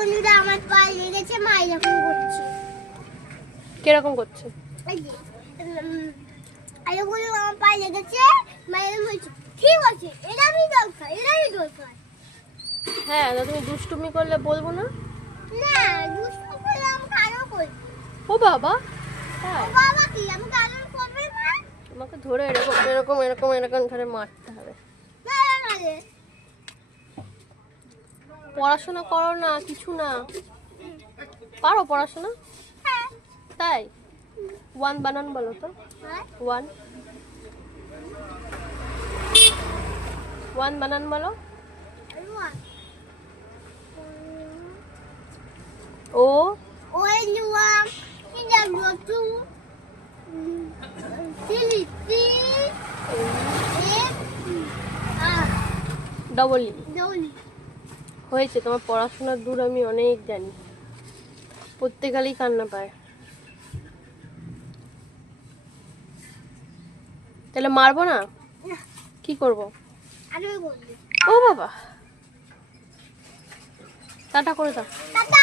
আমার পায়ে লেগেছে, মা এরকম করছে। কিরকম করছে? আমার পায়ে লেগেছে, মা এরকম বলছে, ঠিক আছে, এরকমই দরকার, এরকমই দরকার। হ্যাঁ, তা তুমি দুষ্টুমি করলে বলবো না? না, দুষ্টু করলে আমাকে আরো করবে। ও বাবা, হ্যাঁ, বাবা কি আমাকে আরো করবে না? তোমাকে ধরে এরকম এরকম এরকম এরকম ধরে মারতে হবে। না না না রে। পড়াশোনা করো না, কিছু না, পারো পড়াশোনা? হ্যাঁ। তাই? ওয়ান বানান বলো তো। হ্যাঁ? ওয়ান, ওয়ান বানান বলো। রুয়া। ও, ওই রুয়া, এটা রতু, সিলিসি, ডবল ই। দৌলি। হয়েছে, তোমার পড়াশোনার দূর আমি অনেক জানি। পড়তে গেলেই কান্না পায়। তাহলে মারবো না? কি করব? আরো বলবি। ও বাবা, টাটা করে দাও। টাটা।